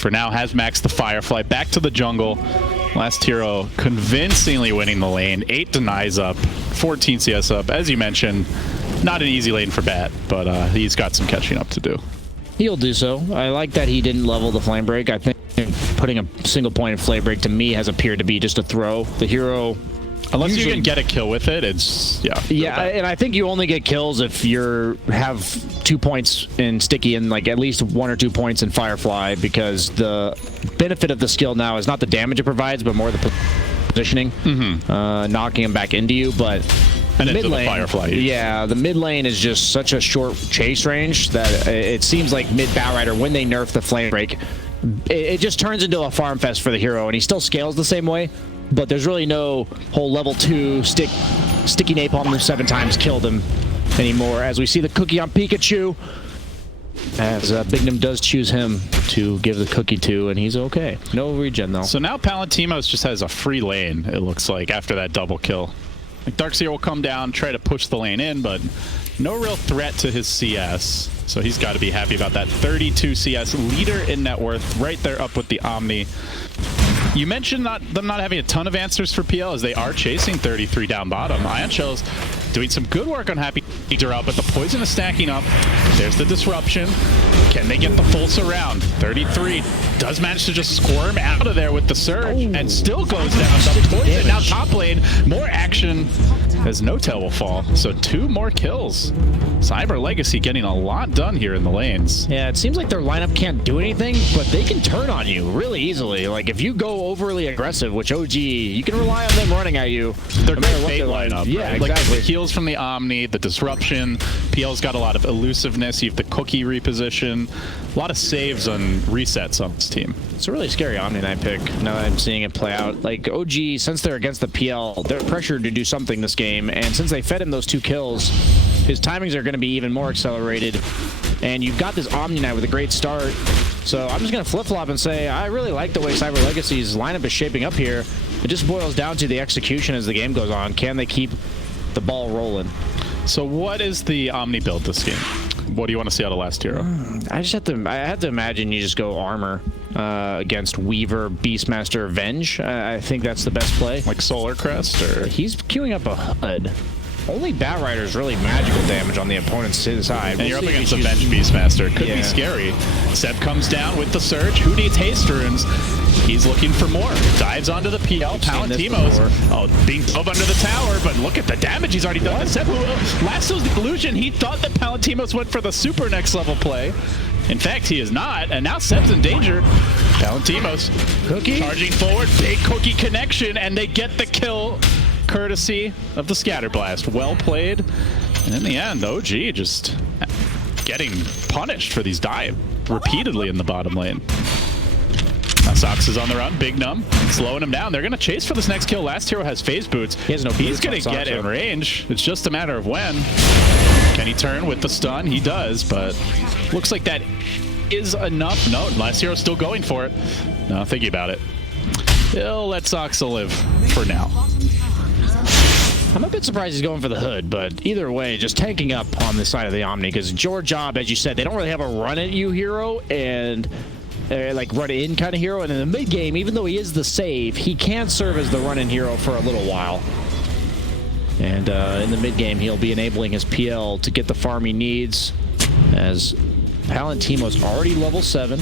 for now has maxed the Firefly. Back to the jungle. Last hero convincingly winning the lane. 8 denies up, 14 CS up. As you mentioned, not an easy lane for Bat, but he's got some catching up to do. He'll do so. I like that he didn't level the flame break. I think putting a single point in flame break to me has appeared to be just a throw. The hero, unless usually, you can get a kill with it, it's and I think you only get kills if you have 2 points in Sticky and like at least 1 or 2 points in Firefly, because the benefit of the skill now is not the damage it provides, but more the positioning, knocking him back into you. But and mid lane, Firefly. Yeah, the mid lane is just such a short chase range that it seems like mid Batrider, when they nerf the flame break, it just turns into a farm fest for the hero, and he still scales the same way, but there's really no whole level 2 sticky napalm 7 times killed him anymore, as we see the cookie on Pikachu, as Bignum does choose him to give the cookie to, and he's okay. No regen though. So now Palantimos just has a free lane, it looks like, after that double kill. Like Darkseer will come down, try to push the lane in, but no real threat to his CS. So he's got to be happy about that. 32 CS, leader in net worth, right there up with the Omni. You mentioned them not having a ton of answers for PL, as they are chasing 33 down bottom. Ion Shell's doing some good work on Happy out, but the poison is stacking up. There's the disruption. Can they get the full surround? 33 does manage to just squirm out of there with the surge, and still goes down. The poison now top lane. More action as No-Tail will fall. So 2 more kills. Cyber Legacy getting a lot done here in the lanes. Yeah, it seems like their lineup can't do anything, but they can turn on you really easily. Like if you go overly aggressive, which OG, you can rely on them running at you. They're great bait lineup. Yeah, right? exactly. Like the heals from the Omni, the disruption. PL's got a lot of elusiveness. You have the cookie reposition. A lot of saves on resets on this team. It's a really scary Omni Knight pick now that I'm seeing it play out. Like OG, since they're against the PL, they're pressured to do something this game, and since they fed him those 2 kills, his timings are going to be even more accelerated. And you've got this Omni Knight with a great start. So I'm just going to flip-flop and say I really like the way Cyber Legacy's lineup is shaping up here. It just boils down to the execution as the game goes on. Can they keep the ball rolling? So what is the Omni build this game? What do you want to see out of last hero? I have to imagine you just go armor against Weaver, Beastmaster, Venge. I think that's the best play. Like Solar Crest, or he's queuing up a HUD. Only Batrider is really magical damage on the opponent's side. And you're up against a Venge Beastmaster. Could be scary. Seb comes down with the surge. Who needs haste runes? He's looking for more. Dives onto the PL. Palantimos, being dove under the tower, but look at the damage he's already done. Seb lassos the illusion. He thought that Palantimos went for the super next level play. In fact, he is not, and now Seb's in danger. Palantimos charging forward, big cookie connection, and they get the kill courtesy of the Scatter Blast. Well played. And in the end, OG just getting punished for these dive repeatedly in the bottom lane. Now Sox is on the run. Big Num slowing him down. They're going to chase for this next kill. Last hero has phase boots. He's going to get in range. It's just a matter of when. Can he turn with the stun? He does, but looks like that is enough. No, last hero's still going for it. No, thinking about it. He'll let Soxa live for now. I'm a bit surprised he's going for the hood, but either way, just tanking up on the side of the Omni, because your job, as you said, they don't really have a run-at-you hero, and like run-in kind of hero, and in the mid-game, even though he is the save, he can serve as the run-in hero for a little while. And in the mid-game, he'll be enabling his PL to get the farm he needs, as Palantimos already level 7.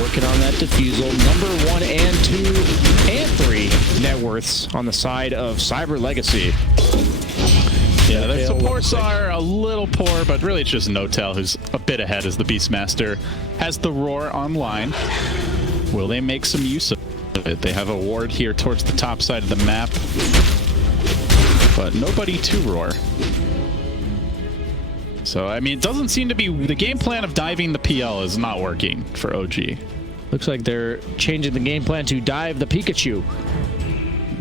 Working on that defusal. Number 1 and 2 and 3 net worths on the side of Cyber Legacy. Yeah, their supports are a little poor, but really it's just No-Tail who's a bit ahead as the Beastmaster has the Roar online. Will they make some use of it? They have a ward here towards the top side of the map, but nobody to Roar. So, I mean, it doesn't seem to be... The game plan of diving the PL is not working for OG. Looks like they're changing the game plan to dive the Pikachu.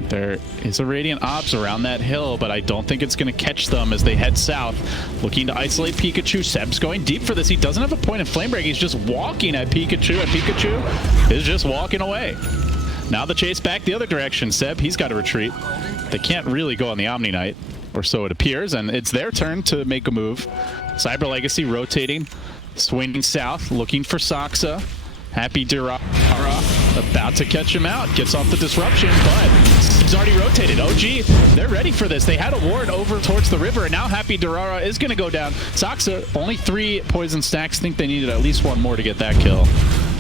There is a Radiant Obs around that hill, but I don't think it's going to catch them as they head south. Looking to isolate Pikachu. Seb's going deep for this. He doesn't have a point in Flame Break. He's just walking at Pikachu, and Pikachu is just walking away. Now the chase back the other direction. Seb, he's got to retreat. They can't really go on the Omni Knight, or so it appears, and it's their turn to make a move. Cyber Legacy rotating, swinging south, looking for Soxa. Happy Durara about to catch him out. Gets off the disruption, but he's already rotated. OG, they're ready for this. They had a ward over towards the river, and now Happy Durara is going to go down. Soxa, only 3 poison stacks. Think they needed at least 1 more to get that kill.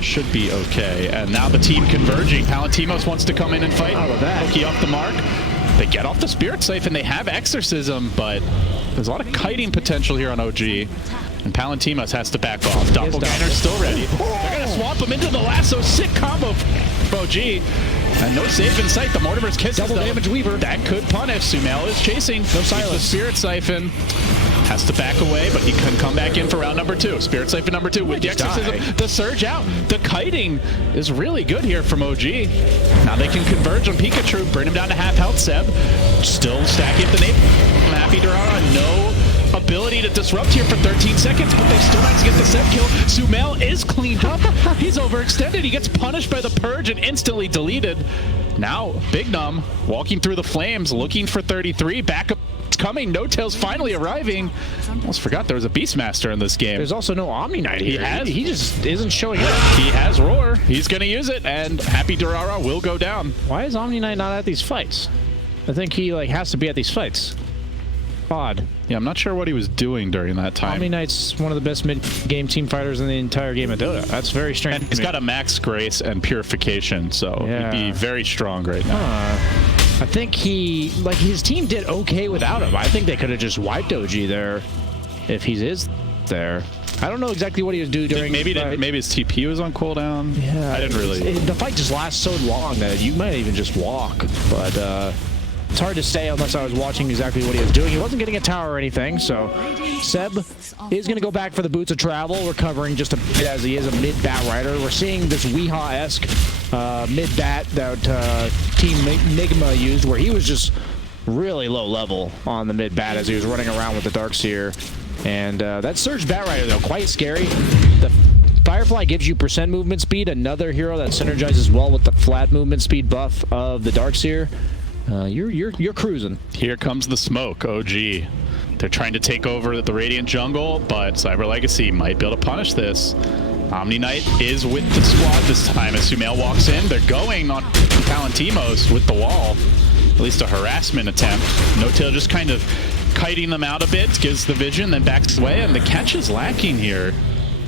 Should be okay. And now the team converging. Palantimos wants to come in and fight. Hooky off the mark. They get off the Spirit Siphon, and they have Exorcism, but there's a lot of kiting potential here on OG. And Palantimos has to back off. Doppelganger's still ready. They're going to swap him into the lasso. Sick combo for OG. And no save in sight. The Mortimer's kisses. Double damage Weaver. That could punish. Sumail is chasing. No silence. The Spirit Siphon. Has to back away, but he can come back in for round number 2. Spirit Siphon number 2 with the Exorcism. The Surge out. The kiting is really good here from OG. Now they can converge on Pikachu. Bring him down to half health. Seb still stacking up the name. Happy Durara. No ability to disrupt here for 13 seconds, but they still managed to get the Seb kill. Sumail is cleaned up. He's overextended. He gets punished by the Purge and instantly deleted. Now, Big Num walking through the flames, looking for 33. Backup coming. No Tail's finally arriving. Almost forgot there was a Beastmaster in this game. There's also no Omni Knight here. He just isn't showing up. He has Roar. He's going to use it, and Happy Durara will go down. Why is Omni Knight not at these fights? I think he has to be at these fights. Odd. Yeah, I'm not sure what he was doing during that time. Omni Knight's one of the best mid-game team fighters in the entire game of Dota. That's very strange. And he's got a max grace and purification, so he'd be very strong right now. I think his team did okay without him. I think they could have just wiped OG there if he is there. I don't know exactly what he was doing during. Maybe his TP was on cooldown. Yeah, I didn't really. The fight just lasts so long that you might even just walk, but it's hard to say unless I was watching exactly what he was doing. He wasn't getting a tower or anything, so Seb is going to go back for the Boots of Travel, recovering just a bit as he is a mid-bat rider. We're seeing this Weehaw-esque mid-bat that Team Nigma used, where he was just really low level on the mid-bat as he was running around with the Darkseer. And that Surge Bat Rider, though, quite scary. The Firefly gives you % movement speed, another hero that synergizes well with the flat movement speed buff of the Darkseer. You're cruising. Here comes the smoke, OG. They're trying to take over the Radiant jungle, but Cyber Legacy might be able to punish this. Omni Knight is with the squad this time as Sumail walks in. They're going on Palantimos with the wall. At least a harassment attempt. No Tail just kind of kiting them out a bit, gives the vision, then backs away, and the catch is lacking here.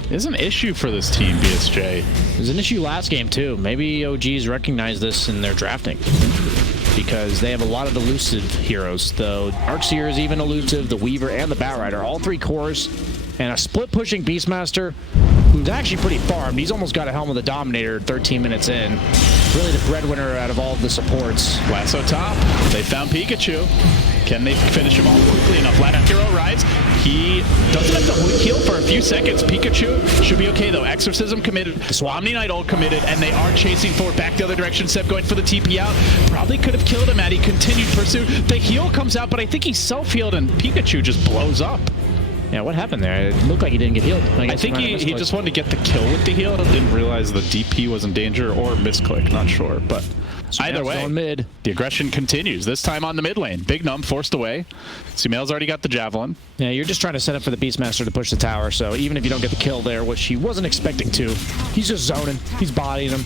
Is an issue for this team, BSJ. It was an issue last game, too. Maybe OGs recognize this in their drafting, because they have a lot of elusive heroes. The Darkseer is even elusive, the Weaver, and the Batrider. All 3 cores, and a split-pushing Beastmaster who's actually pretty farmed. He's almost got a Helm of the Dominator 13 minutes in. Really the breadwinner out of all of the supports. Lasso top. They found Pikachu. Can they finish him off quickly enough? Flat Hero arrives. He doesn't have to heal for a few seconds. Pikachu should be okay, though. Exorcism committed. Omni Knight ult committed, and they are chasing forward back the other direction. Seb going for the TP out. Probably could have killed him had he continued pursuit. The heal comes out, but I think he self-healed, and Pikachu just blows up. Yeah, what happened there? It looked like he didn't get healed. I think he just wanted to get the kill with the heal. Didn't realize the DP was in danger or misclick. Not sure, but either way, mid. The aggression continues. This time on the mid lane. Big Num forced away. Sumail's already got the Javelin. Yeah, you're just trying to set up for the Beastmaster to push the tower, so even if you don't get the kill there, which he wasn't expecting to, he's just zoning. He's bodying him.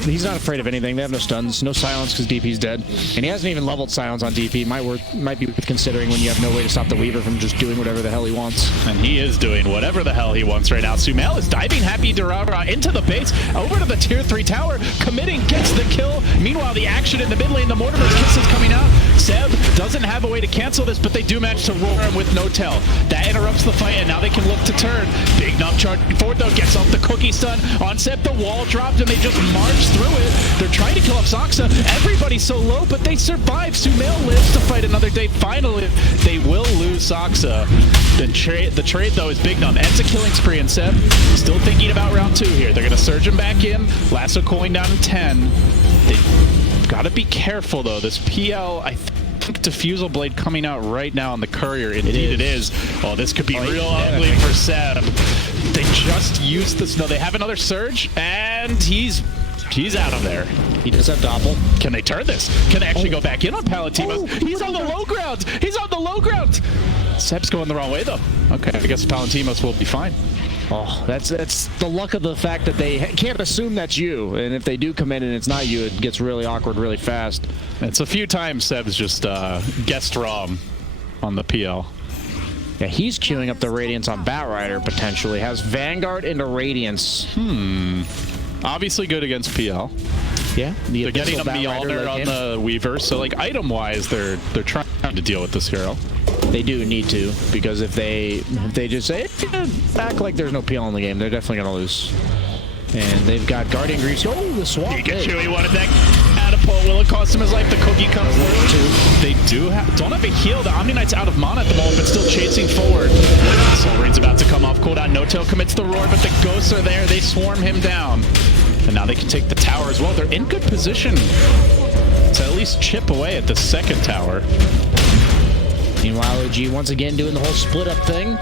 He's not afraid of anything. They have no stuns, no silence because DP's dead. And he hasn't even leveled silence on DP. Might be worth considering when you have no way to stop the Weaver from just doing whatever the hell he wants. And he is doing whatever the hell he wants right now. Sumail is diving Happy Durara into the base, over to the tier 3 tower, committing, gets the kill. Meanwhile, the action in the mid lane, the Mortimer's kiss is coming out. Seb doesn't have a way to cancel this, but they do manage to roar him with no Tail. That interrupts the fight, and now they can look to turn. Big Num charging forward, though, gets off the cookie stun. On Seb, the wall dropped, and they just march through it. They're trying to kill off Soxa. Everybody's so low, but they survive. Sumail lives to fight another day. Finally, they will lose Soxa. The trade, though, is Big Num. Ends a killing spree, and Seb still thinking about round 2 here. They're going to surge him back in. Lasso cooling down in 10. They've got to be careful, though. This PL, I think Diffusal Blade coming out right now on the Courier. Indeed it is. Oh, this could be real ugly for Seb. They just used this. No, they have another surge, and he's out of there. He does have Doppel. Can they turn this? Can they actually go back in on Palantimos? He's on the low ground. He's on the low ground. Seb's going the wrong way, though. Okay, I guess Palantimos will be fine. Oh, that's the luck of the fact that they can't assume that's you, and if they do come in and it's not you, it gets really awkward really fast. It's a few times Seb's just guessed wrong on the PL. Yeah, he's queuing up the Radiance on Batrider potentially. Has Vanguard into Radiance. Obviously good against PL. Yeah, they're getting a Mjolnir on the Weaver, so like item-wise, they're trying to deal with this hero. They do need to, because if they just say act like there's no PL in the game, they're definitely gonna lose. And they've got Guardian Greaves. Oh, the swamp! Pikachu, he wanted that catapult. Will it cost him his life? The cookie comes through. They don't have a heal. The Omni Knight's out of mana at the moment, but still chasing forward. Soul Rain's about to come off cooldown. No Tail commits the roar, but the ghosts are there. They swarm him down. And now they can take the tower as well. They're in good position to at least chip away at the second tower. Meanwhile, OG once again doing the whole split-up thing.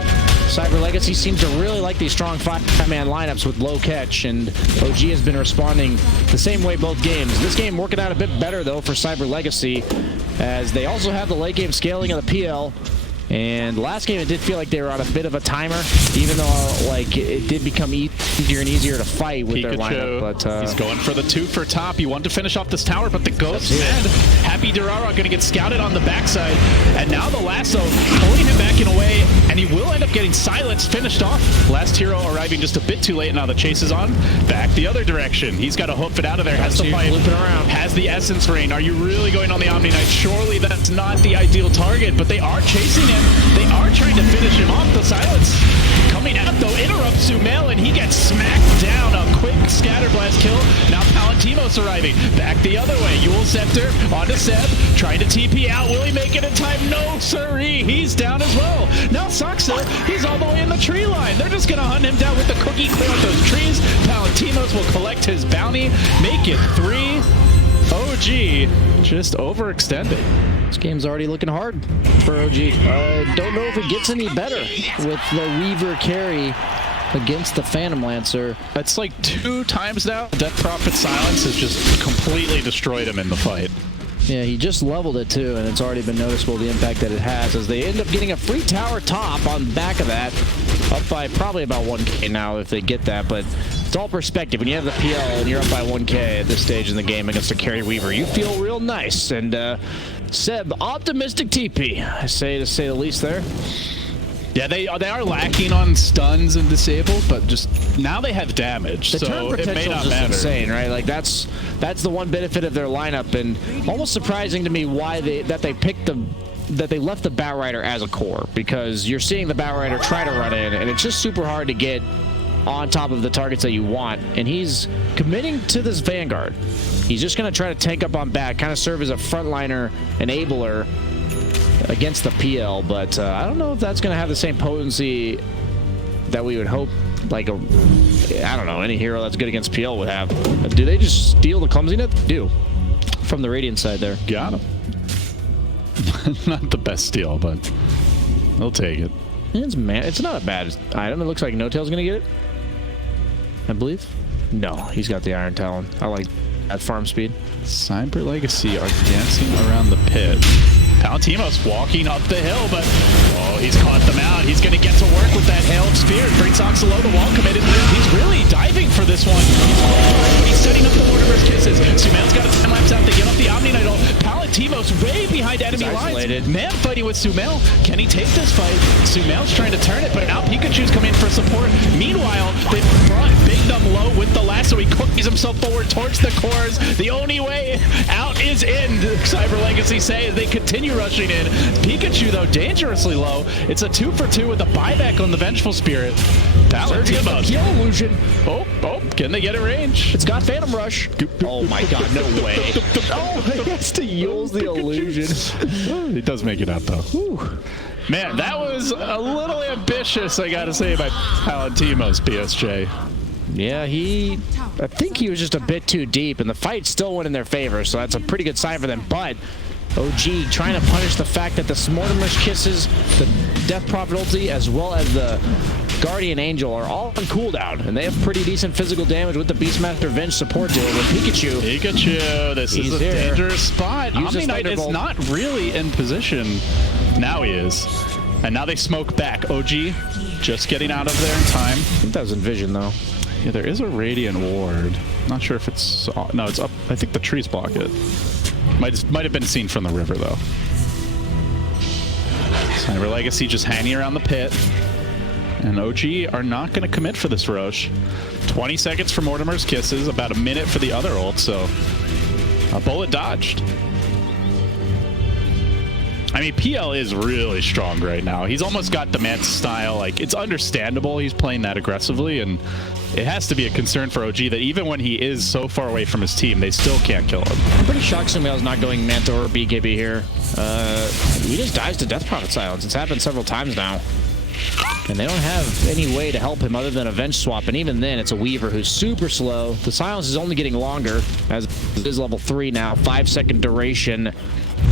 Cyber Legacy seems to really like these strong five-man lineups with low catch, and OG has been responding the same way both games. This game working out a bit better, though, for Cyber Legacy, as they also have the late game scaling of the PL. And last game, it did feel like they were on a bit of a timer, even though like it did become easier and easier to fight with their lineup. But he's going for the 2 for top. He wanted to finish off this tower, but the Ghost and Happy Durara going to get scouted on the backside. And now the lasso pulling him back in a way, and he will end up getting silenced, finished off. Last hero arriving just a bit too late. Now the chase is on. Back the other direction. He's got to hoof it out of there. Has to fight. Around. Has the Essence Rain. Are you really going on the Omni Knight? Surely that's not the ideal target, but they are chasing him. They are trying to finish him off. The silence coming out, though, interrupts Sumail, and he gets smacked down. A quick scatterblast kill. Now Palantimos arriving. Back the other way. Yule Scepter onto Seb. Trying to TP out. Will he make it in time? No, sirree. He's down as well. Now Soxa, he's all the way in the tree line. They're just going to hunt him down with the cookie, clear out those trees. Palantimos will collect his bounty. Make it 3. OG just overextended. This game's already looking hard for OG. Don't know if it gets any better with the Weaver carry against the Phantom Lancer. It's like 2 times now. Death Prophet Silence has just completely destroyed him in the fight. Yeah, he just leveled it too, and it's already been noticeable the impact that it has, as they end up getting a free tower top on the back of that. Up by probably about 1k now if they get that, but it's all perspective. When you have the PL and you're up by 1k at this stage in the game against a carry Weaver, you feel real nice. And Seb, optimistic TP, I say to say the least there. Yeah, they are lacking on stuns and disabled, but just now they have damage, so it may not matter. Insane, right? Like that's the one benefit of their lineup, and almost surprising to me why they left the Batrider as a core, because you're seeing the Batrider try to run in, and it's just super hard to get on top of the targets that you want, and he's committing to this Vanguard. He's just going to try to tank up on back, kind of serve as a frontliner enabler against the PL, but I don't know if that's going to have the same potency that we would hope, like I don't know, any hero that's good against PL would have. Do they just steal the clumsiness? Do. From the Radiant side there. Got him. Not the best steal, but they'll take it. It's not a bad item. It looks like No Tail's going to get it, I believe. No, he's got the Iron Talon. I like that farm speed. Cyber Legacy are dancing around the pit. Palantimos walking up the hill, but oh, he's caught them out. He's going to get to work with that Hail of Spear. Brings Soxa low, the wall committed. He's really diving for this one. He's setting up the Mortimer's Kisses. Sumail's got a time-lapse out. They get off the Omni Knight. Palantimos way behind enemy lines. Man fighting with Sumail. Can he take this fight? Sumail's trying to turn it, but now Pikachu's coming in for support. Meanwhile, they brought Big Dumb low with the lasso. He cookies himself forward towards the cores. The only way out is in, Cyber Legacy say, as they continue rushing in. Pikachu, though, dangerously low. It's a 2 for 2 with a buyback on the Vengeful Spirit. Palantimos. Heal illusion. Oh, can they get a range? It's got Phantom Rush. Oh my god, no way. Oh, he has to use the illusion. He does make it out, though. Whew. Man, that was a little ambitious, I gotta say, by Palantimos, PSJ. Yeah, I think he was just a bit too deep, and the fight still went in their favor, so that's a pretty good sign for them. But OG trying to punish the fact that the Mortimer's Kisses, the Death Prophet ulti, as well as the Guardian Angel are all on cooldown, and they have pretty decent physical damage with the Beastmaster Venge support duo with Pikachu. This is a dangerous spot. Omni Knight is not really in position. Now he is. And now they smoke back. OG just getting out of there in time. I think that was Envision, though. Yeah, there is a Radiant Ward. Not sure if it's... No, it's up. I think the trees block it. Might have been seen from the river, though. Cyber Legacy just hanging around the pit. And OG are not going to commit for this Roche. 20 seconds for Mortimer's Kisses, about a minute for the other ult, so a bullet dodged. I mean, PL is really strong right now. He's almost got the Manta style. Like, it's understandable he's playing that aggressively, and it has to be a concern for OG that even when he is so far away from his team, they still can't kill him. I'm pretty shocked Sumail's not going Manta or BKB here. He just dies to Death Prophet Silence. It's happened several times now. And they don't have any way to help him other than a Venge Swap, and even then, it's a Weaver who's super slow. The silence is only getting longer, as it is level 3 now, 5-second duration,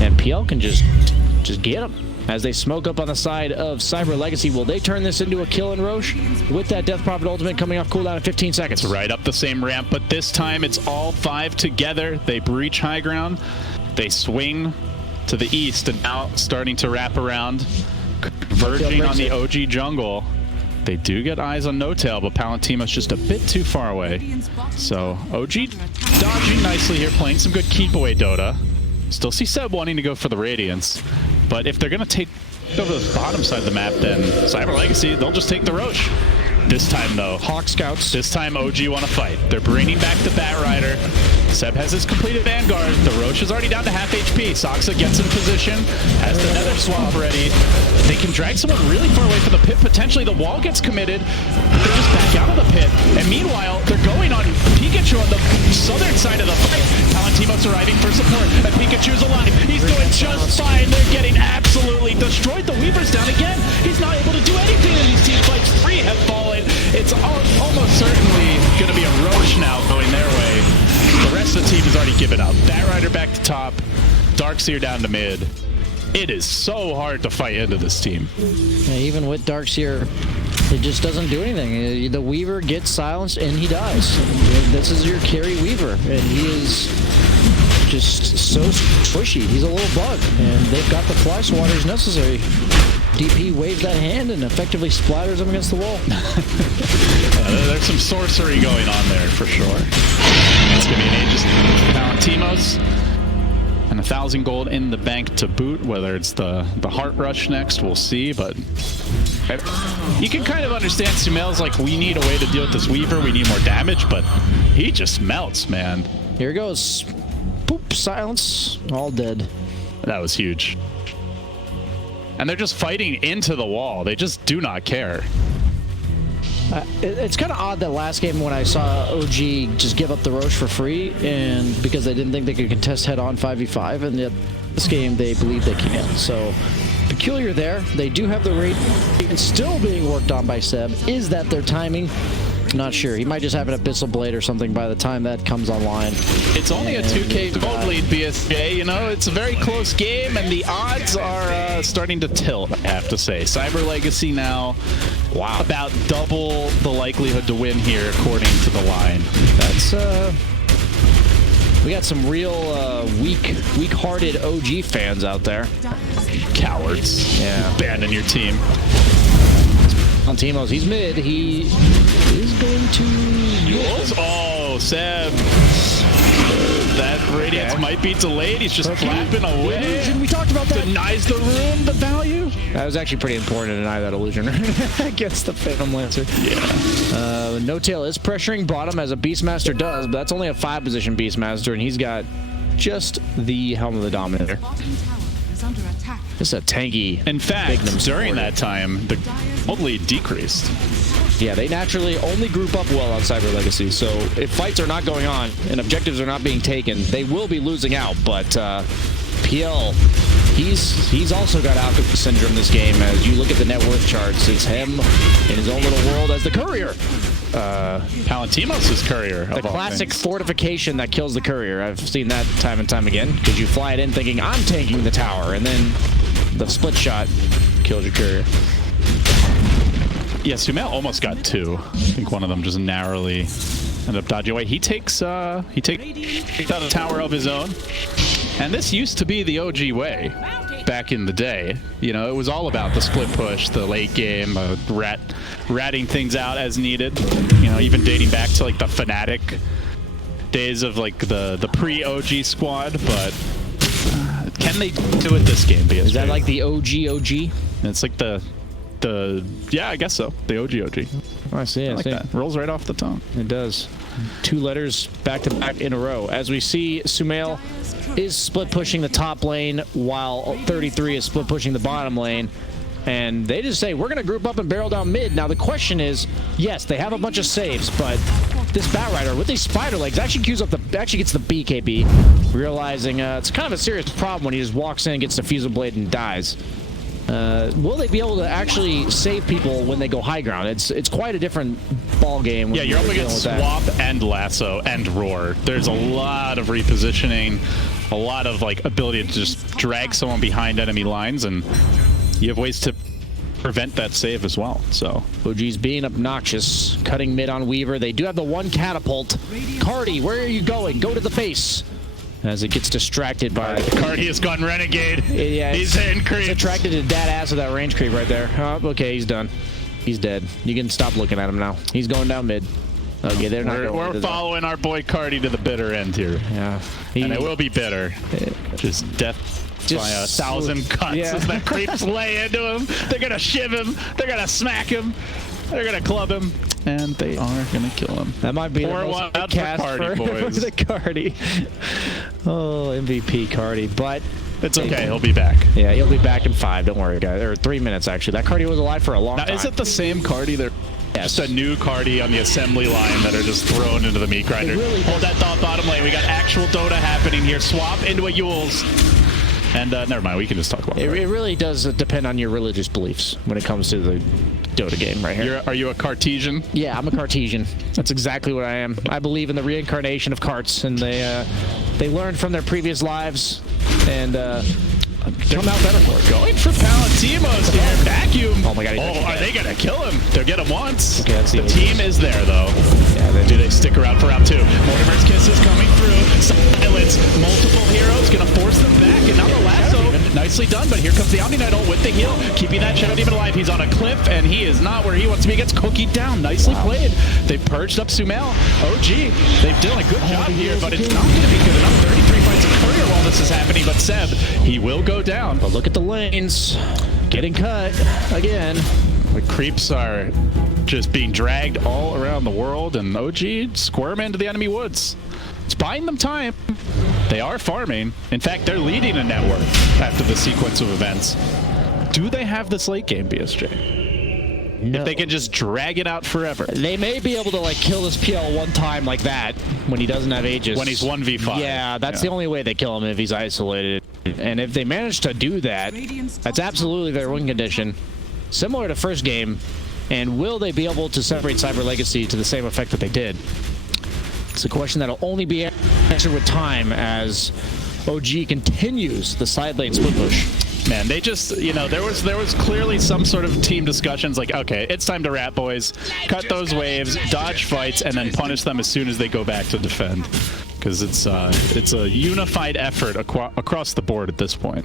and PL can just get him. As they smoke up on the side of Cyber Legacy, will they turn this into a kill in Roche with that Death Prophet ultimate coming off cooldown in 15 seconds? It's right up the same ramp, but this time it's all 5 together. They breach high ground, they swing to the east, and now starting to wrap around. Converging on the OG jungle. They do get eyes on No Tail, but Palantino's just a bit too far away. So OG dodging nicely here, playing some good keep away Dota. Still see Seb wanting to go for the Radiance, but if they're going to take over the bottom side of the map, then Cyber Legacy, they'll just take the Roche. This time, though, Hawk Scouts. This time, OG want to fight. They're bringing back the Bat Rider. Seb has his completed Vanguard. The Roche is already down to half HP. Soxa gets in position, has the Nether Swamp ready. They can drag someone really far away from the pit. Potentially, the wall gets committed. They just back out of the pit. And meanwhile, they're going on Pikachu on the southern side of the fight. Palantino's arriving for support, and Pikachu's alive. He's doing just fine. They're getting absolutely destroyed. The Weaver's down again. He's not able to do anything in these team fights. 3 have fallen. It's almost certainly going to be a Roche now going their way. The rest of the team has already given up. Batrider back to top. Darkseer down to mid. It is so hard to fight into this team. Yeah, even with Darkseer, it just doesn't do anything. The Weaver gets silenced and he dies. This is your carry Weaver, and he is just so squishy. He's a little bug, and they've got the fly swatters necessary. DP waves that hand and effectively splatters him against the wall. There's some sorcery going on there for sure. It's going to be an Aegis Palantimos and 1,000 gold in the bank to boot. Whether it's the Heart Rush next, we'll see. But you can kind of understand Sumail's like, we need a way to deal with this Weaver. We need more damage, but he just melts, man. Here goes. Boop, silence. All dead. That was huge. And they're just fighting into the wall. They just do not care. It's kind of odd that last game when I saw OG just give up the Roche for free, and because they didn't think they could contest head-on 5v5, and yet this game they believe they can. So peculiar there. They do have the rate, and still being worked on by Seb. Is that their timing? Not sure. He might just have an Abyssal Blade or something by the time that comes online. It's only a 2K gold lead, BSJ. You know, it's a very close game, and the odds are starting to tilt, I have to say. Cyber Legacy now, wow, about double the likelihood to win here, according to the line. That's, we got some real weak-hearted OG fans out there. Cowards. Yeah. Abandon your team. On Timos, he's mid. He is going to... Oh, Seb. That Radiance might be delayed. He's just flapping away. Illusion, we talked about that. Denies the room the value. That was actually pretty important to deny that illusion against the Phantom Lancer. Yeah. No Tail is pressuring bottom as a Beastmaster does, but that's only a 5-position Beastmaster, and he's got just the Helm of the Dominator. This is a tanky. In fact, during that time, the gold lead decreased. Yeah, they naturally only group up well on Cyber Legacy, so if fights are not going on and objectives are not being taken, they will be losing out, but PL, he's also got Alchemy Syndrome this game. As you look at the net worth charts, it's him in his own little world as the courier. Palantimos' courier. The classic fortification that kills the courier. I've seen that time and time again, because you fly it in thinking, I'm tanking the tower, and then the split shot kills your courier. Yeah, Sumail almost got 2. I think one of them just narrowly ended up dodging away. He takes out a tower of his own. And this used to be the OG way. back in the day. You know, it was all about the split push, the late game, ratting things out as needed. You know, even dating back to like the Fnatic days of like the pre-OG squad, but can they do it this game? Is that like the OG? It's like the yeah, I guess so. The OG. Oh, I see. I like that. Rolls right off the tongue. It does. 2 letters back to back in a row. As we see, Sumail is split pushing the top lane while 33 is split pushing the bottom lane. And they just say, we're going to group up and barrel down mid. Now, the question is, yes, they have a bunch of saves, but this Batrider with these spider legs actually gets the BKB, realizing it's kind of a serious problem when he just walks in, gets the Fusil Blade, and dies. Will they be able to actually save people when they go high ground? It's quite a different ball game. Yeah, you're up against Swap and Lasso and Roar. There's a lot of repositioning, a lot of like ability to just drag someone behind enemy lines, and you have ways to prevent that save as well. So OG's being obnoxious, cutting mid on Weaver. They do have the 1 catapult. Cardi, where are you going? Go to the face. As it gets distracted by... Cardi has gone Renegade. Yeah, he's in creep. He's attracted to dad ass with that range creep right there. Oh, okay, he's done. He's dead. You can stop looking at him now. He's going down mid. Okay, they're not going. We're following our boy Cardi to the bitter end here. Yeah. And it will be bitter. Just death by 1,000 cuts as that creeps lay into him. They're going to shiv him. They're going to smack him. They're going to club him. And they are going to kill him. That might be the most cast for the Cardi. Oh, MVP Cardi. But it's okay. He'll be back. Yeah, he'll be back in 5. Don't worry, guys. Or 3 minutes, actually. That Cardi was alive for a long time. Now, is it the same Cardi there? Yes. Just a new Cardi on the assembly line that are just thrown into the meat grinder. Really hold that thought bottom lane. We got actual Dota happening here. Swap into a Yules. And never mind, we can just talk about it. It really does depend on your religious beliefs when it comes to the Dota game right here. Are you a Cartesian? Yeah, I'm a Cartesian. That's exactly what I am. I believe in the reincarnation of carts, and they learned from their previous lives, and come out better for it. Going for Palantimos here. Vacuum. Oh my god. Are they going to kill him? They'll get him once. Okay, the team is there, though. Yeah, do they stick around for round 2? Mortimer's Kiss is coming through. Silence. Multiple heroes going to force them back. And now the lasso. Nicely done, but here comes the Omni Knight ult with the heal. Keeping that Shadow Demon alive. He's on a cliff, and he is not where he wants to be. He gets cookied down. Nicely played. They've purged up Sumail. OG. They've done a good job here, but it's not going to be good enough. 33 fights in Courier while this is happening, but Seb, he will go down. But look at the lanes. Getting cut again. The creeps are just being dragged all around the world, and OG squirm into the enemy woods. It's buying them time. They are farming. In fact, they're leading a network after the sequence of events. Do they have this late game, BSJ? No. If they can just drag it out forever. They may be able to like kill this PL one time like that when he doesn't have Aegis. When he's 1v5. Yeah, that's the only way they kill him, if he's isolated. And if they manage to do that, that's absolutely their win condition. Similar to first game. And will they be able to separate Cyber Legacy to the same effect that they did? It's a question that'll only be answered with time as OG continues the side lane split push. Man, they just, you know, there was clearly some sort of team discussions like, okay, it's time to rat, boys. Cut those waves, dodge fights, and then punish them as soon as they go back to defend. Because it's a unified effort across the board at this point.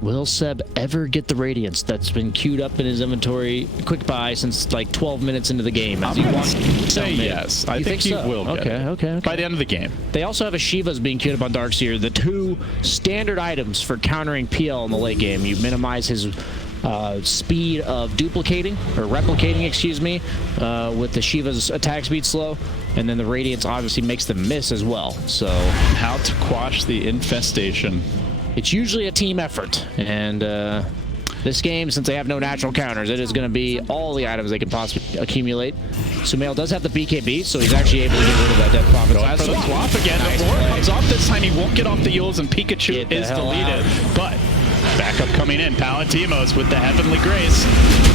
Will Seb ever get the Radiance that's been queued up in his inventory quick buy since like 12 minutes into the game? As he walks say yes. I think he will get it. Okay. By the end of the game. They also have a Shiva's being queued up on Darkseer, the 2 standard items for countering PL in the late game. You minimize his speed of duplicating, or replicating, excuse me, with the Shiva's attack speed slow, and then the Radiance obviously makes them miss as well. So how to quash the infestation. It's usually a team effort, and this game, since they have no natural counters, it is going to be all the items they can possibly accumulate. Sumail does have the BKB, so he's actually able to get rid of that Death Prophet. Going for the swap again. Nice the Roar comes off this time. He won't get off the Yules, and Pikachu is deleted. But backup coming in. Palantimos with the Heavenly Grace.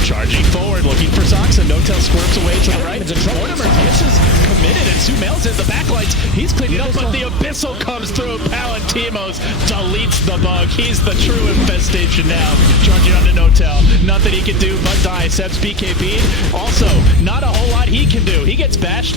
Charging forward, looking for Soxa. No-Tail squirts away to the right. Mortimer kisses committed, and Sumail's in the backlines. He's cleaning up, but the Abyssal comes through. Palantimos deletes the bug. He's the true infestation now. Charging onto No-Tail. Nothing he can do but die. Seb's BKB. Also, not a whole lot he can do. He gets bashed.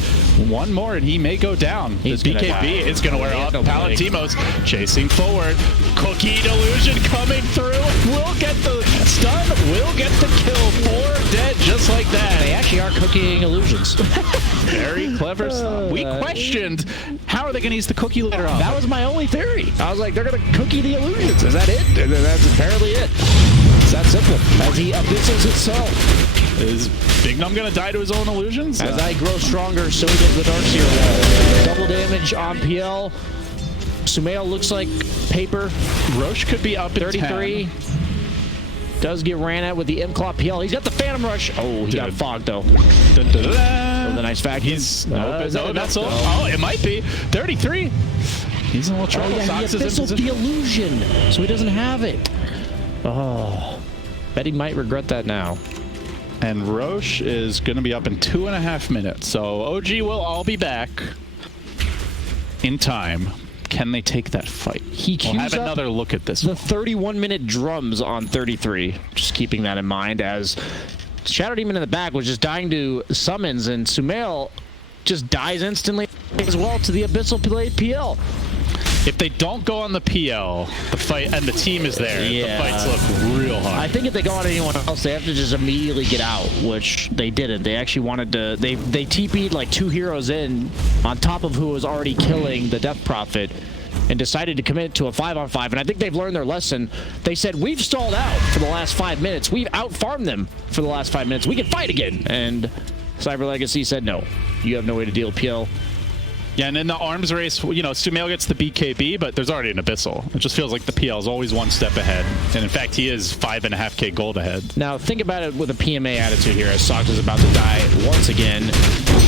One more, and he may go down. His BKB is going to wear off. Palantimos chasing forward. Cookie Delusion coming through. Will get the stun. Will get the kill. 4 dead just like that. They actually are cooking illusions. Very clever stuff. We questioned how are they going to use the cookie later on. That was my only theory. I was like, they're going to cookie the illusions. Is that it? And that's apparently it. It's that simple. As he abyssals itself. Is Big Num going to die to his own illusions? As I grow stronger, so does the Darkseer wall. Double damage on PL. Sumail looks like paper. Roche could be up at 33. 10. Does get ran at with the M-Claw PL. He's got the Phantom Rush. Oh, he got fogged, though. Da, da, da, da. With a nice fact. He's is that that's all. no. Oh, it might be 33. He's in a little trouble. Oh, yeah, Sox he is in abyssaled position. the illusion, so he doesn't have it. Oh, bet he might regret that now. And Roche is going to be up in 2.5 minutes. So OG will all be back in time. Can they take that fight? We'll have another look at this. The 31-minute drums on 33. Just keeping that in mind, as Shadow Demon in the back was just dying to summons, and Sumail just dies instantly as well to the Abyssal Blade PL. If they don't go on the PL, the fight and the team is there, Yeah. the fights look real hard. I think if they go on anyone else, they have to just immediately get out, which they didn't. They actually wanted to. They TP'd like 2 heroes in on top of who was already killing the Death Prophet, and decided to commit to a 5-on-5. And I think they've learned their lesson. They said, we've stalled out for the last 5 minutes. We've out-farmed them for the last 5 minutes. We can fight again. And Cyber Legacy said, no, you have no way to deal PL. Yeah, and in the arms race, you know, Sumail gets the BKB, but there's already an Abyssal. It just feels like the PL is always 1 step ahead. And in fact, he is 5.5k gold ahead. Now, think about it with a PMA attitude here, as Sox is about to die once again.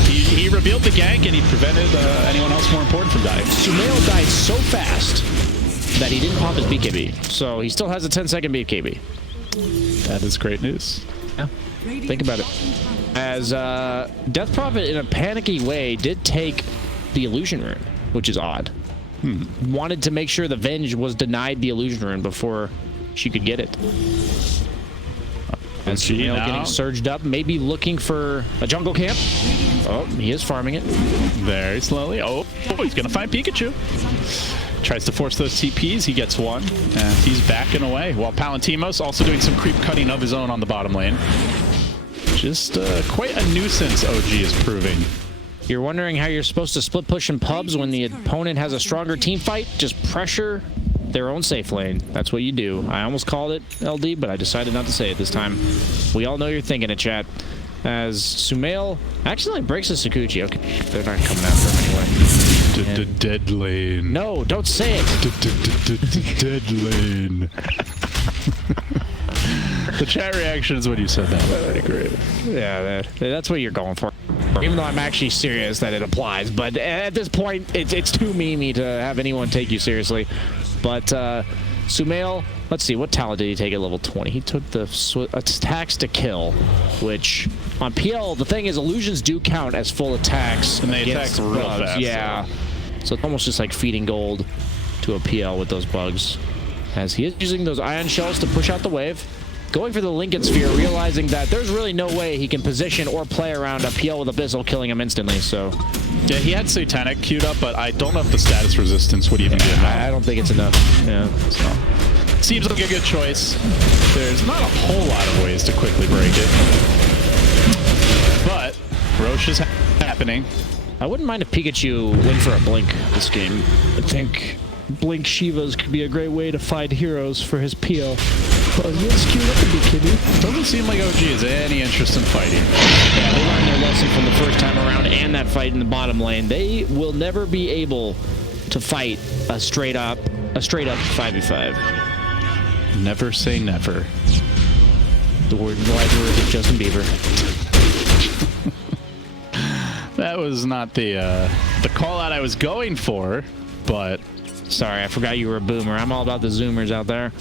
He revealed the gank, and he prevented anyone else more important from dying. Sumail died so fast that he didn't pop his BKB. So he still has a 10-second BKB. That is great news. Yeah. Think about it. As Death Prophet, in a panicky way, did take the illusion rune, which is odd. Wanted to make sure the Venge was denied the illusion rune before she could get it. And Sumail getting surged up, maybe looking for a jungle camp. Oh, he is farming it. Very slowly. Oh, he's going to find Pikachu. Tries to force those TPs. He gets one, and he's backing away. While Palantimos also doing some creep cutting of his own on the bottom lane. Just quite a nuisance OG is proving. You're wondering how you're supposed to split push in pubs when the opponent has a stronger team fight? Just pressure their own safe lane. That's what you do. I almost called it LD, but I decided not to say it this time. We all know you're thinking it, chat. As Sumail accidentally breaks a Sakuchi. Okay, they're not coming after him anyway. Dead lane. No, don't say it. Dead lane. The chat reaction is when you said that. Pretty great. Yeah, that's what you're going for. Even though I'm actually serious that it applies, but at this point, it's too memey to have anyone take you seriously. But Sumail, let's see, what talent did he take at level 20? He took the attacks to kill, which on PL, the thing is, illusions do count as full attacks. And they attack real fast. Yeah. So it's almost just like feeding gold to a PL with those bugs. As he is using those ion shells to push out the wave. Going for the Lincoln Sphere, realizing that there's really no way he can position or play around a PL with Abyssal, killing him instantly, so... Yeah, he had Satanic queued up, but I don't know if the status resistance would even be enough. I don't think it's enough. Yeah. So, seems like a good choice. There's not a whole lot of ways to quickly break it. But Roche is happening. I wouldn't mind if Pikachu went for a Blink this game. I think Blink Shivas could be a great way to find heroes for his PL. Well, yes, queued up to be kidding. Doesn't seem like OG has any interest in fighting. Yeah, they learned their lesson from the first time around and that fight in the bottom lane. They will never be able to fight a straight up 5v5. Never say never. The wise words of Justin Bieber. That was not the call out I was going for, but sorry, I forgot you were a boomer. I'm all about the Zoomers out there.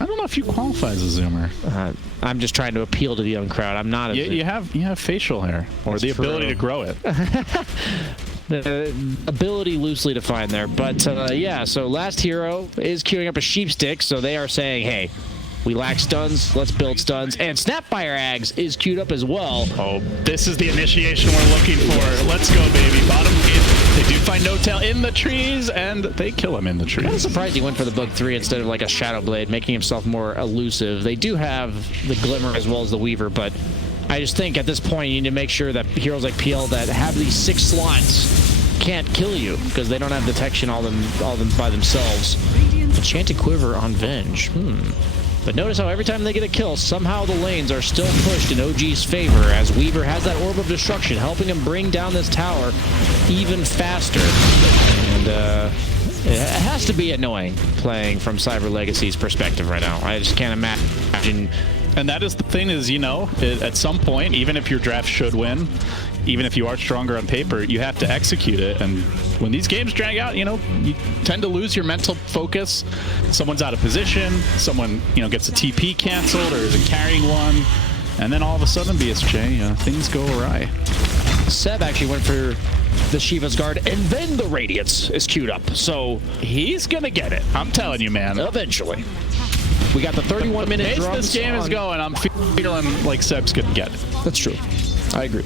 I don't know if you qualify as a zoomer. I'm just trying to appeal to the young crowd. I'm not a You have facial hair, or That's the true. ability to grow it. The ability loosely defined there. But yeah, so last hero is queuing up a sheep stick, so they are saying, hey, we lack stuns, let's build stuns. And Snapfire Ags is queued up as well. Oh, this is the initiation we're looking for. Let's go, baby. Bottom feed. They do find No Tail in the trees, and they kill him in the trees. I'm surprised he went for the Book 3 instead of like a Shadow Blade, making himself more elusive. They do have the Glimmer as well as the Weaver, but I just think at this point you need to make sure that heroes like PL that have these 6 slots can't kill you because they don't have detection all them by themselves. Enchanted Quiver on Venge. But notice how every time they get a kill, somehow the lanes are still pushed in OG's favor as Weaver has that Orb of Destruction, helping him bring down this tower even faster. And it has to be annoying playing from Cyber Legacy's perspective right now. I just can't imagine. And that is the thing is, you know, at some point, even if your draft should win, even if you are stronger on paper, you have to execute it. And when these games drag out, you know, you tend to lose your mental focus. Someone's out of position. Someone, you know, gets a TP canceled or isn't carrying one. And then all of a sudden, BSJ, things go awry. Seb actually went for the Shiva's Guard, and then the Radiance is queued up. So he's going to get it. I'm telling you, man. Eventually. We got the 31-minute drums. This game is going. I'm feeling like Seb's going to get it. That's true. I agree.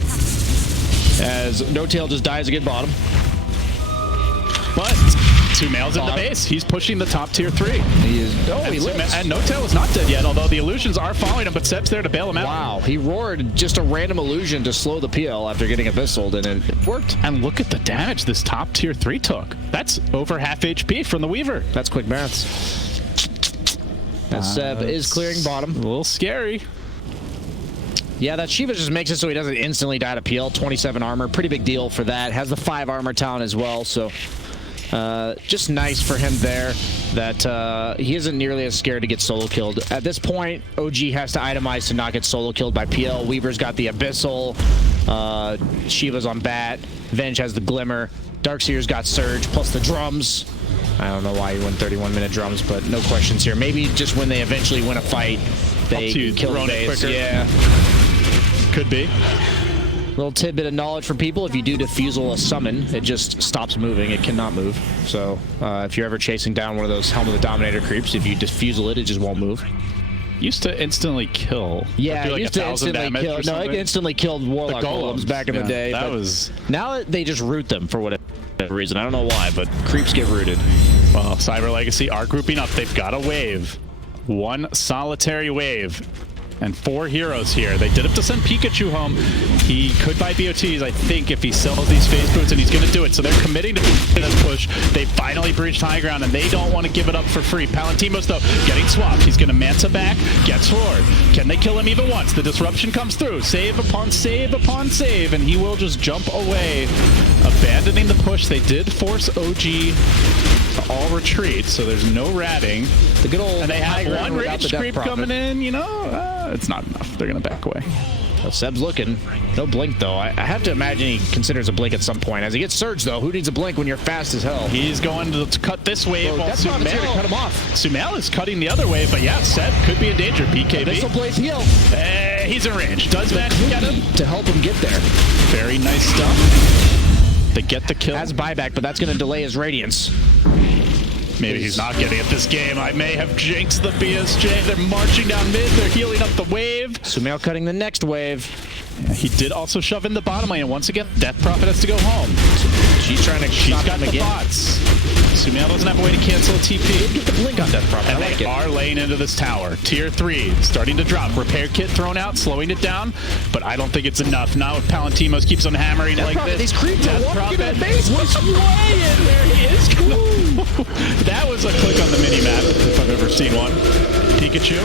As No Tail just dies again bottom. But Sumail's in the base. He's pushing the top tier 3. He is. Oh, he lives. And No Tail is not dead yet, although the illusions are following him, but Seb's there to bail him out. Wow, he roared just a random illusion to slow the PL after getting abyssaled, and it worked. And look at the damage this top tier 3 took. That's over half HP from the Weaver. That's quick maths. And Seb is clearing bottom. A little scary. Yeah, that Shiva just makes it so he doesn't instantly die to PL. 27 armor, pretty big deal for that. Has the 5 armor talent as well, so just nice for him there that he isn't nearly as scared to get solo killed. At this point, OG has to itemize to not get solo killed by PL. Weaver's got the Abyssal. Shiva's on Bat. Venge has the Glimmer. Darkseer's got Surge, plus the drums. I don't know why he went 31-minute drums, but no questions here. Maybe just when they eventually win a fight, they kill the base. Yeah. Could be. Little tidbit of knowledge for people. If you do defusal a summon, it just stops moving. It cannot move. So if you're ever chasing down one of those Helm of the Dominator creeps, if you defusal it, it just won't move. Used to instantly kill. Yeah, it used to instantly kill. No, it instantly killed Warlock golems back in the day. That was. Now they just root them for whatever reason. I don't know why, but creeps get rooted. Well, Cyber Legacy are grouping up. They've got a wave. One solitary wave. And 4 heroes here. They did have to send Pikachu home. He could buy BOTs, I think, if he sells these phase boots, and he's going to do it. So they're committing to this push. They finally breached high ground, and they don't want to give it up for free. Palantimos, though, getting swapped. He's going to Manta back, gets Horde. Can they kill him even once? The disruption comes through. Save upon save upon save, and he will just jump away, abandoning the push. They did force OG to all retreat, so there's no ratting. The good old and they have one rage creep coming in, you know? It's not enough. They're going to back away. Well, Seb's looking. No blink, though. I have to imagine he considers a blink at some point. As he gets surged, though, who needs a blink when you're fast as hell? He's going to cut this wave. That's not going to cut him off. Sumail is cutting the other wave, but yeah, Seb could be in danger. BKB. This will play PL. He's in range. Does that get him? To help him get there. Very nice stuff. They get the kill. Has buyback, but that's going to delay his Radiance. Maybe he's not getting it this game. I may have jinxed the BSJ. They're marching down mid. They're healing up the wave. Sumail cutting the next wave. Yeah, he did also shove in the bottom lane. And once again, Death Prophet has to go home. She's trying to She's got the bots. Sumail doesn't have a way to cancel a TP. Get the blink on Death Prophet. And they are laying into this tower. Tier 3 starting to drop. Repair kit thrown out, slowing it down. But I don't think it's enough. Now if Palantimos keeps on hammering Death like Prophet, this. These creeps are walking in the base. Was way in there. He is. That was a click on the mini-map, if I've ever seen one. Pikachu,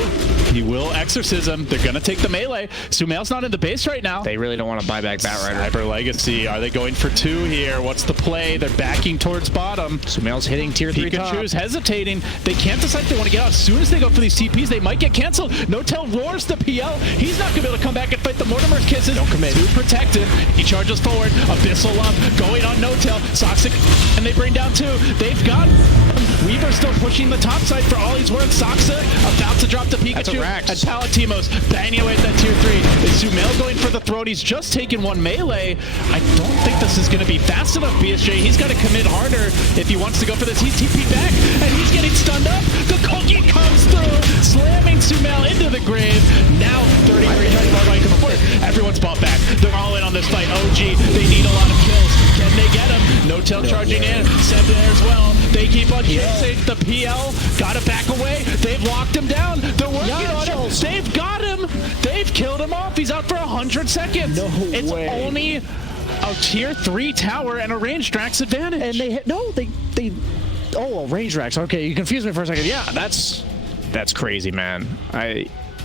he will exorcism. They're going to take the melee. Sumail's not in the base right now. They really don't want to buy back Batrider. Cyber Legacy, are they going for 2 here? What's the play? They're backing towards bottom. Sumail's almost hitting tier 3 top. Pikachu's hesitating. They can't decide if they want to get out. As soon as they go for these TPs, they might get canceled. No-Tail roars the PL. He's not going to be able to come back and fight the Mortimer's Kisses. Don't commit. Too protected. He charges forward. Abyssal up. Going on No-Tail. Soxic. And they bring down 2. They've got Weaver still pushing the top side for all he's worth. Soxa about to drop the Pikachu. And Palatimos banging away at that tier 3. Is Sumail going for the throat? He's just taken 1 melee. I don't think this is going to be fast enough, BSJ. He's got to commit harder if he wants to go for this. He's TP back, and he's getting stunned up. The Cookie comes through, slamming Sumail into the grave. Now 33 everyone's bought back. They're all in on this fight. OG, they need a lot of kills. Can they get him? No-Tail charging in. Seb there as well. They keep on chasing. The PL got to back away. They've locked him down. They're working on him. They've got him. They've killed him off. He's out for 100 seconds. It's only a tier 3 tower and a range Drax advantage. And a range Drax. Okay, you confused me for a second. Yeah, that's crazy, man.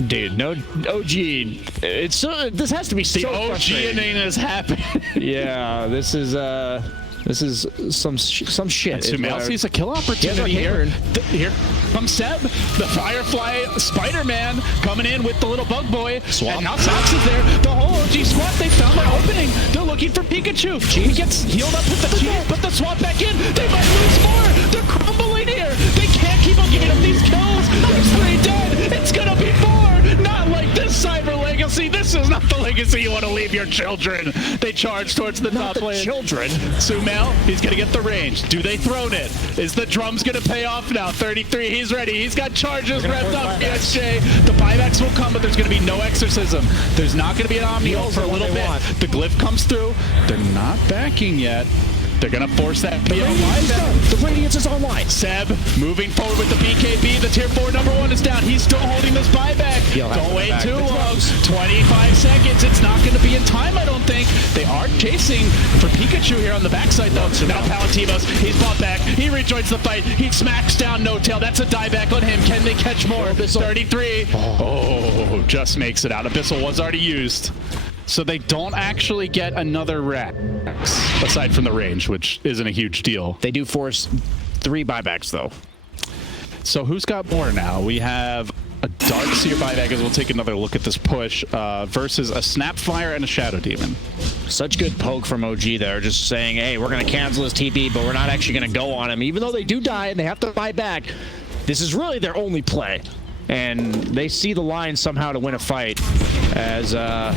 Dude, no OG. It's this has to be so OG-ing is happening. Yeah, this is some shit. Sumail sees a kill opportunity here. Here comes Seb, the Firefly Spider-Man coming in with the little bug boy. Swap. And now Sox is there. The whole OG squad, they found their opening. They're looking for Pikachu. He gets healed up with the cheese, put the swap back in. They might lose more. They're crumbling here. They can't keep on giving up these kills. There's 3 dead. It's gonna be 4. Not like this Cyber Legacy. This is not the legacy you want to leave your children. They charge towards the top lane. Children. Sumail, he's going to get the range. Do they throne it? Is the drums going to pay off now? 33, he's ready. He's got charges revved up. BSJ. The buybacks will come, but there's going to be no exorcism. There's not going to be an Omni for a little bit. The glyph comes through. They're not backing yet. They're going to force that PL buyback. The Radiance is online. Seb moving forward with the BKB. The tier 4 #1 is down. He's still holding this buyback. Don't wait too long. 25 seconds. It's not going to be in time, I don't think. They are chasing for Pikachu here on the backside, though. Now Palatimos, he's bought back. He rejoins the fight. He smacks down No-Tail. That's a dieback on him. Can they catch more? 33. Oh, just makes it out. Abyssal was already used. So they don't actually get another Rex, aside from the range, which isn't a huge deal. They do force 3 buybacks, though. So who's got more now? We have a Darkseer buyback, as we'll take another look at this push, versus a Snapfire and a Shadow Demon. Such good poke from OG there, just saying, hey, we're going to cancel his TP, but we're not actually going to go on him. Even though they do die and they have to buy back, this is really their only play. And they see the line somehow to win a fight, as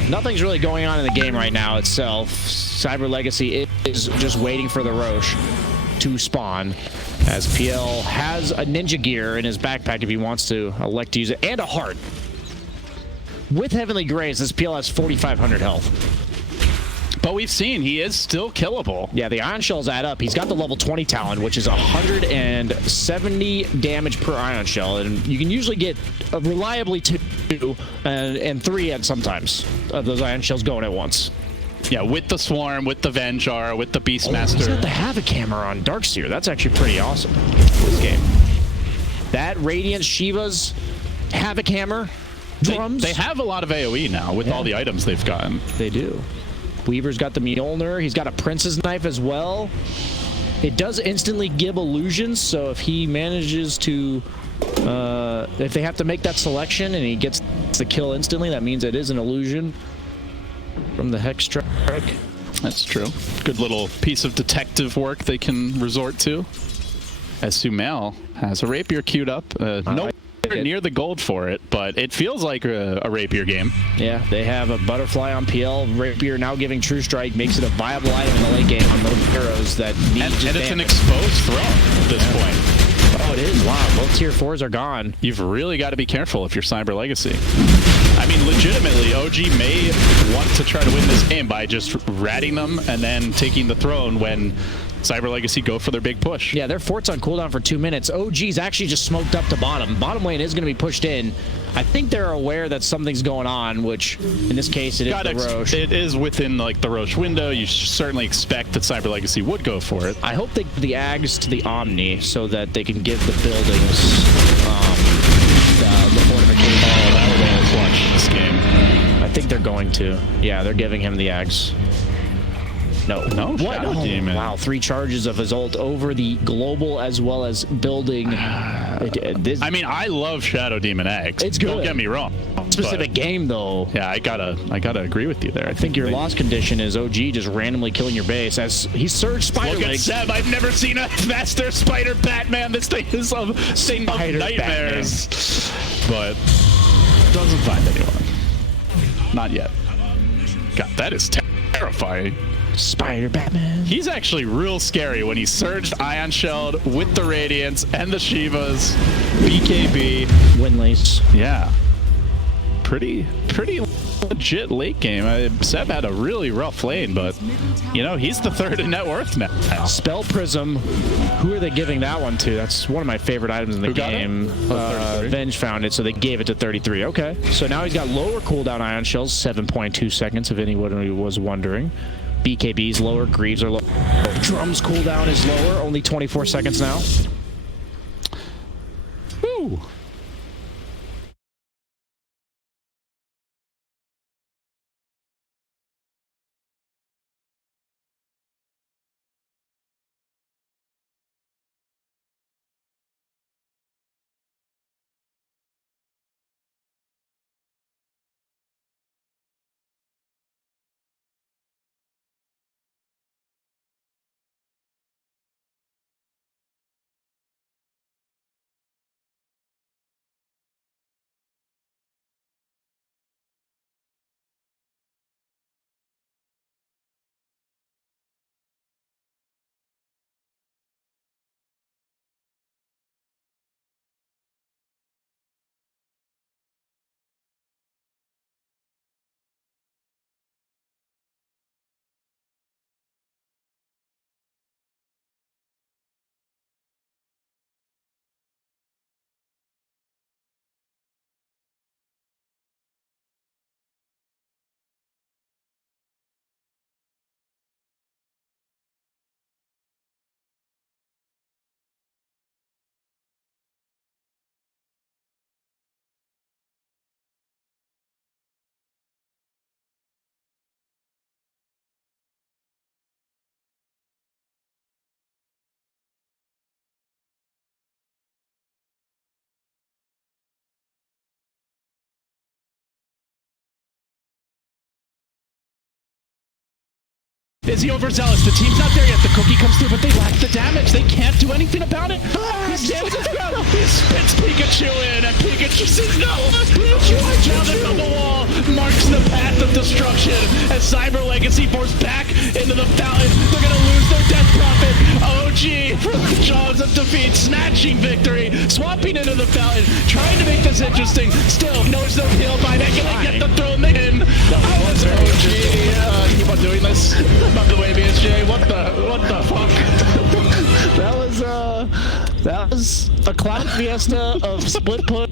nothing's really going on in the game right now itself. Cyber Legacy is just waiting for the Roche to spawn, as PL has a ninja gear in his backpack if he wants to elect to use it, and a heart. With Heavenly Grace, this PL has 4,500 health. But we've seen he is still killable. Yeah, the Ion Shells add up. He's got the level 20 talent, which is 170 damage per Ion Shell. And you can usually get reliably 2 and 3 at sometimes of those Ion Shells going at once. Yeah, with the Swarm, with the Venjar, with the Beastmaster. He's got the Havoc Hammer on Darkseer. That's actually pretty awesome this game. That Radiant Shiva's Havoc Hammer drums. They have a lot of AoE now with all the items they've gotten. They do. Weaver's got the Mjolnir. He's got a Prince's Knife as well. It does instantly give illusions, so if he manages to... if they have to make that selection and he gets the kill instantly, that means it is an illusion from the Hex Strike. That's true. Good little piece of detective work they can resort to. As Sumail has a Rapier queued up. Nowhere near the gold for it, but it feels like a Rapier game. Yeah, they have a Butterfly on PL. Rapier now giving True Strike makes it a viable item in the late game on most heroes that need and it's an exposed throne at this point. Oh, it is. Wow, both tier 4s are gone. You've really got to be careful if you're Cyber Legacy. I mean, legitimately, OG may want to try to win this game by just ratting them and then taking the throne when Cyber Legacy go for their big push. Yeah, their fort's on cooldown for 2 minutes. OG's actually just smoked up to bottom. Bottom lane is going to be pushed in. I think they're aware that something's going on, which in this case it is the Roche. It is within like the Roche window. You certainly expect that Cyber Legacy would go for it. I hope they give the Ags to the Omni so that they can give the buildings the fortification. Oh, that would be clutch this game. I think they're going to. Yeah, they're giving him the Ags. No. No, What? Shadow Oh, Demon. wow, 3 charges of his ult over the global as well as building. I mean, I love Shadow Demon X. It's good. Don't get me wrong. Specific game though. Yeah, I gotta agree with you there. I think your loss condition is OG just randomly killing your base as he surged spider Look at legs. Seb. I've never seen a faster spider Batman. This thing is a thing of nightmares. But doesn't find anyone. Not yet. God, that is terrifying. Spider Batman. He's actually real scary when he surged Ion Shelled with the Radiance and the Shivas. BKB. Winlace. Yeah. Pretty legit late game. Seb had a really rough lane, but you know, he's the 3rd in net worth now. Spell Prism. Who are they giving that one to? That's one of my favorite items in the game. Venge found it, so they gave it to 33. Okay. So now he's got lower cooldown Ion Shells, 7.2 seconds, if anyone was wondering. BKB's lower, Greaves are lower. Drum's cooldown is lower, only 24 seconds now. Woo! Is he overzealous? The team's not there yet. The cookie comes through, but they lack the damage. They can't do anything about it. He spits Pikachu in, and Pikachu says no. Pikachu down there on the wall, marks the path of destruction as Cyber Legacy forced back into the fountain. They're going to lose their Death Prophet. OG from the jaws of defeat, snatching victory, swapping into the fountain, trying to make this interesting. Still, knows no heal by that. Can I get the throw in? OG, keep on doing this. By the way, BSJ, what the fuck? That was a Cloud Fiesta of split push.